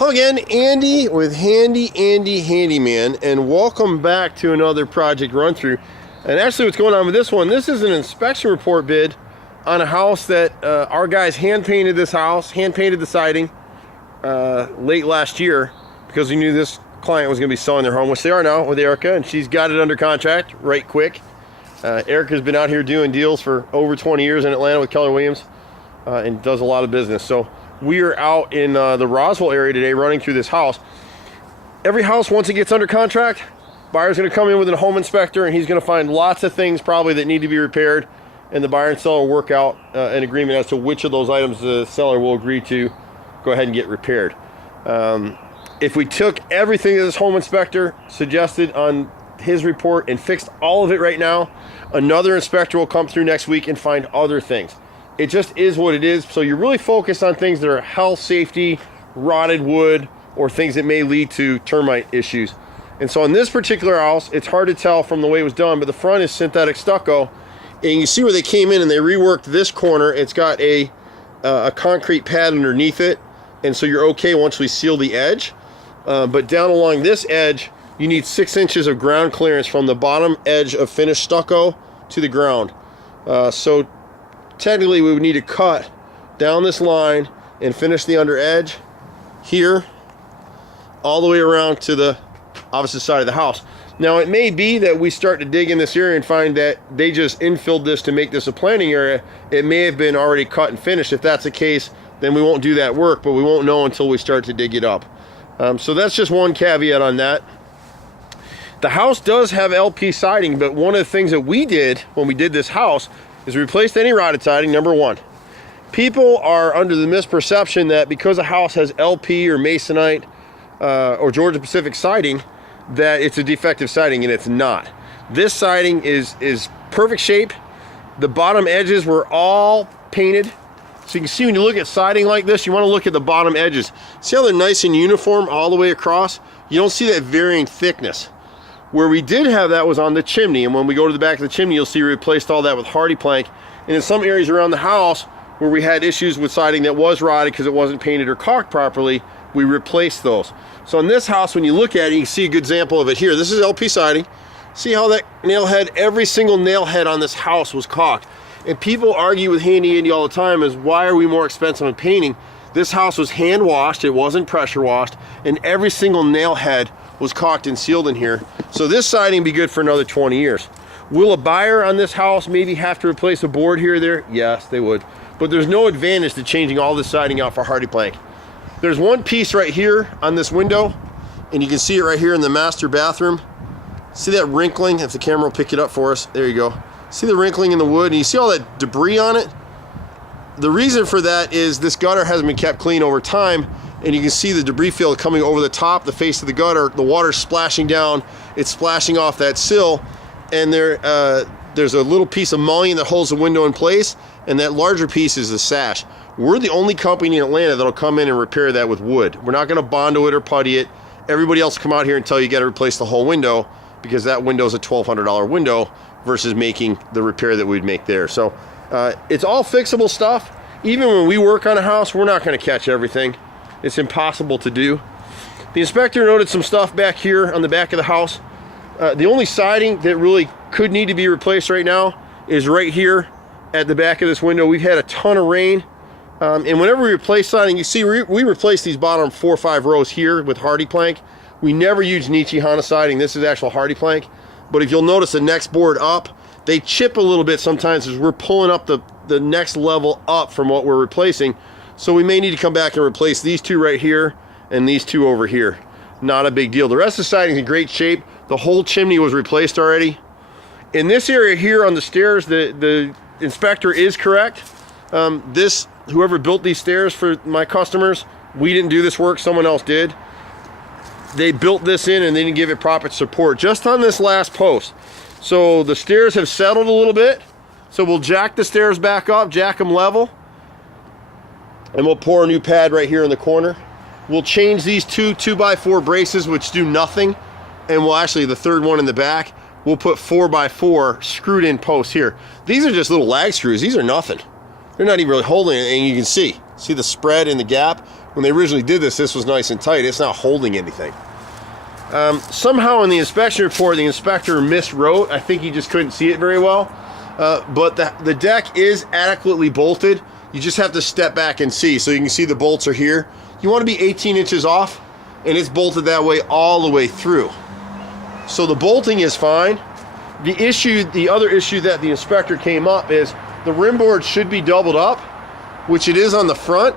Hello again, Andy with Handy Andy Handyman, and welcome back to another project run through. And actually what's going on with this one, this is an inspection report bid on a house that our guys hand painted this house, hand painted the siding late last year because we knew this client was going to be selling their home, which they are now with Erica, and she's got it under contract right quick. Erica's been out here doing deals for over 20 years in Atlanta with Keller Williams and does a lot of business. So we are out in the Roswell area today running through this house. Every house, once it gets under contract, buyer's going to come in with a home inspector and he's going to find lots of things probably that need to be repaired, and the buyer and seller will work out an agreement as to which of those items the seller will agree to go ahead and get repaired. If we took everything that this home inspector suggested on his report and fixed all of it right now, another inspector will come through next week and find other things. It just is what it is. So you're really focused on things that are health, safety, rotted wood, or things that may lead to termite issues. And so in this particular house, it's hard to tell from the way it was done, but the front is synthetic stucco. And you see where they came in and they reworked this corner. It's got a concrete pad underneath it. And so you're okay once we seal the edge. But down along this edge, you need 6 inches of ground clearance from the bottom edge of finished stucco to the ground. So technically we would need to cut down this line and finish the under edge here all the way around to the opposite side of the house. Now it may be that we start to dig in this area and find that they just infilled this to make this a planting area. It may have been already cut and finished. If that's the case, then we won't do that work, but we won't know until we start to dig it up. So that's just one caveat on that. The house does have LP siding, but one of the things that we did when we did this house is replaced any rotted siding, number one. People are under the misperception that because a house has LP or Masonite or Georgia Pacific siding, that it's a defective siding, and it's not. This siding is perfect shape. The bottom edges were all painted. So you can see when you look at siding like this, you want to look at the bottom edges. See how they're nice and uniform all the way across? You don't see that varying thickness. Where we did have that was on the chimney, and when we go to the back of the chimney, you'll see we replaced all that with hardy plank. And in some areas around the house where we had issues with siding that was rotted because it wasn't painted or caulked properly, we replaced those. So in this house, when you look at it, you can see a good example of it here. This is LP siding. See how that nail head, every single nail head on this house was caulked. And people argue with Handy Andy all the time is, why are we more expensive in painting? This house was hand washed, it wasn't pressure washed, and every single nail head was caulked and sealed in here. So this siding be good for another 20 years. Will a buyer on this house maybe have to replace a board here or there? Yes, they would. But there's no advantage to changing all this siding out for hardy plank. There's one piece right here on this window, and you can see it right here in the master bathroom. See that wrinkling? If the camera will pick it up for us, there you go. See the wrinkling in the wood, and you see all that debris on it? The reason for that is this gutter hasn't been kept clean over time, and you can see the debris field coming over the top, the face of the gutter. The water's splashing down, it's splashing off that sill, and there's a little piece of mullion that holds the window in place, and that larger piece is the sash. We're the only company in Atlanta that'll come in and repair that with wood. We're not gonna bondo it or putty it. Everybody else come out here and tell you gotta replace the whole window, because that window is a $1,200 window versus making the repair that we'd make there. So it's all fixable stuff. Even when we work on a house, we're not gonna catch everything. It's impossible to do. The inspector noted some stuff back here on the back of the house. The only siding that really could need to be replaced right now is right here at the back of this window. We've had a ton of rain. And whenever we replace siding, you see we replace these bottom 4 or 5 rows here with hardy plank. We never use Nichihana siding. This is actual hardy plank. But if you'll notice the next board up, they chip a little bit sometimes as we're pulling up the next level up from what we're replacing. So we may need to come back and replace these 2 right here and these 2 over here. Not a big deal. The rest of the siding is in great shape. The whole chimney was replaced already. In this area here on the stairs, the inspector is correct. Whoever built these stairs for my customers, we didn't do this work, someone else did. They built this in and they didn't give it proper support just on this last post. So the stairs have settled a little bit. So we'll jack the stairs back up, jack them level, and we'll pour a new pad right here in the corner. We'll change these 2 2x4 braces, which do nothing, and we'll actually, the third one in the back, we'll put 4x4 screwed in posts here. These are just little lag screws. These are nothing. They're not even really holding it, and you can see the spread in the gap. when they originally did this, this was nice and tight. It's not holding anything. Somehow in the inspection report, the inspector miswrote. I think he just couldn't see it very well. But the deck is adequately bolted. You just have to step back and see. So you can see the bolts are here. You want to be 18 inches off, and it's bolted that way all the way through. So the bolting is fine. The other issue that the inspector came up is the rim board should be doubled up, which it is on the front,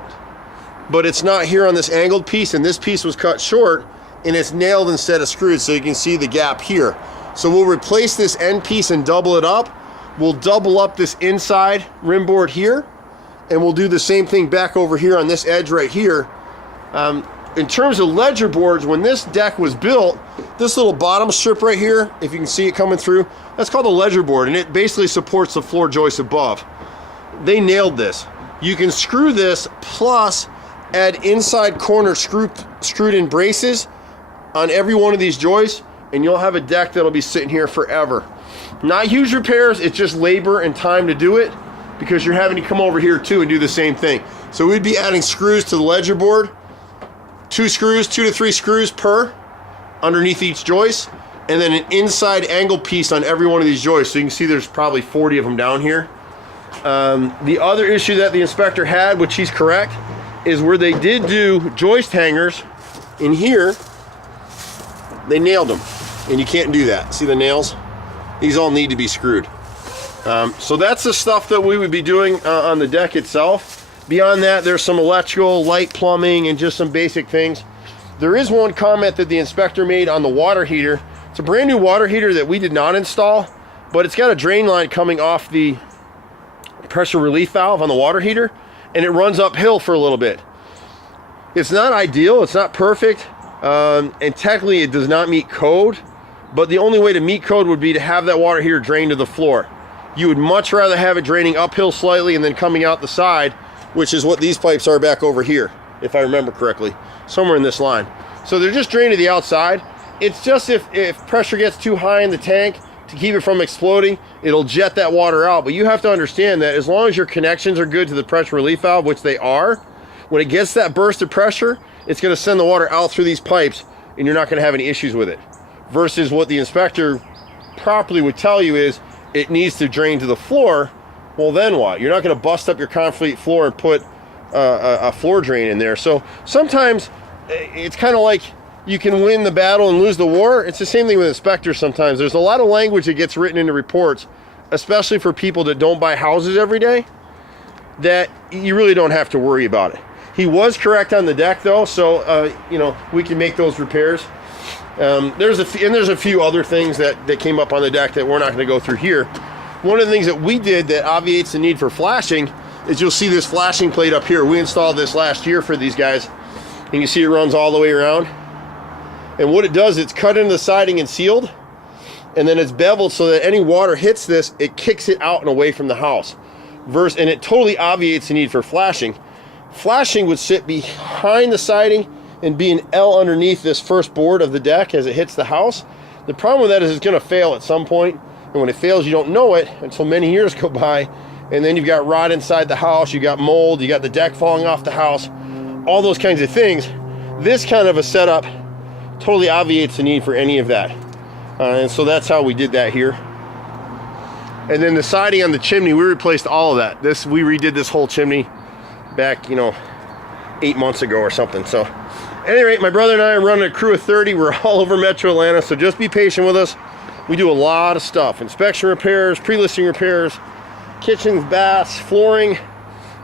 but it's not here on this angled piece, and this piece was cut short, and it's nailed instead of screwed, so you can see the gap here. So we'll replace this end piece and double it up. We'll double up this inside rim board here, and we'll do the same thing back over here on this edge right here. In terms of ledger boards, when this deck was built, this little bottom strip right here, if you can see it coming through, that's called a ledger board, and it basically supports the floor joist above. They nailed this. You can screw this plus add inside corner screwed in braces on every one of these joists, and you'll have a deck that'll be sitting here forever. Not huge repairs, it's just labor and time to do it, because you're having to come over here too and do the same thing. So we'd be adding screws to the ledger board, 2 to 3 screws per underneath each joist, and then an inside angle piece on every one of these joists. So you can see there's probably 40 of them down here. The other issue that the inspector had, which he's correct, is where they did do joist hangers in here, they nailed them, and you can't do that. See the nails? These all need to be screwed. So that's the stuff that we would be doing on the deck itself. Beyond that, there's some electrical, light plumbing, and just some basic things. There is one comment that the inspector made on the water heater. It's a brand new water heater that we did not install, but it's got a drain line coming off the pressure relief valve on the water heater, and it runs uphill for a little bit. It's not ideal, it's not perfect, and technically it does not meet code, but the only way to meet code would be to have that water heater drain to the floor. You would much rather have it draining uphill slightly and then coming out the side, which is what these pipes are back over here, if I remember correctly, somewhere in this line. So they're just drained to the outside. It's just if pressure gets too high in the tank, to keep it from exploding, it'll jet that water out. But you have to understand that as long as your connections are good to the pressure relief valve, which they are, when it gets that burst of pressure, it's going to send the water out through these pipes, and you're not going to have any issues with it. Versus what the inspector properly would tell you is it needs to drain to the floor. Well, then what? You're not going to bust up your concrete floor and put a floor drain in there. So sometimes it's kind of like you can win the battle and lose the war. It's the same thing with inspectors sometimes. There's a lot of language that gets written into reports, especially for people that don't buy houses every day, that you really don't have to worry about it. He was correct on the deck though, so you know, we can make those repairs. There's a few other things that came up on the deck that we're not going to go through here. One of the things that we did that obviates the need for flashing is you'll see this flashing plate up here. We installed this last year for these guys, and you see it runs all the way around. And what it does, it's cut into the siding and sealed, and then it's beveled so that any water hits this, it kicks it out and away from the house. And it totally obviates the need for flashing. Flashing would sit behind the siding and be an L underneath this first board of the deck as it hits the house. The problem with that is it's going to fail at some point, and when it fails, you don't know it until many years go by, and then you've got rot inside the house, you got mold, you got the deck falling off the house, all those kinds of things. This kind of a setup totally obviates the need for any of that. And so that's how we did that here. And then the siding on the chimney, we replaced all of that. We redid this whole chimney back, 8 months ago or something. So at any rate, my brother and I are running a crew of 30. We're all over Metro Atlanta, so just be patient with us. We do a lot of stuff: inspection repairs, pre-listing repairs, kitchens, baths, flooring,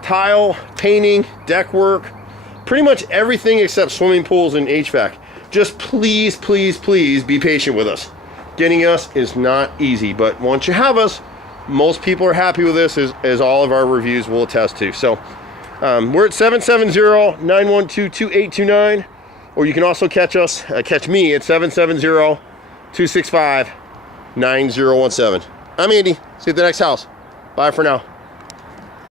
tile, painting, deck work, pretty much everything except swimming pools and HVAC. Just please, please, please be patient with us. Getting us is not easy, but once you have us, most people are happy with this, as all of our reviews will attest to. So we're at 770-912-2829, or you can also catch me at 770-265-9017. I'm Andy. See you at the next house. Bye for now.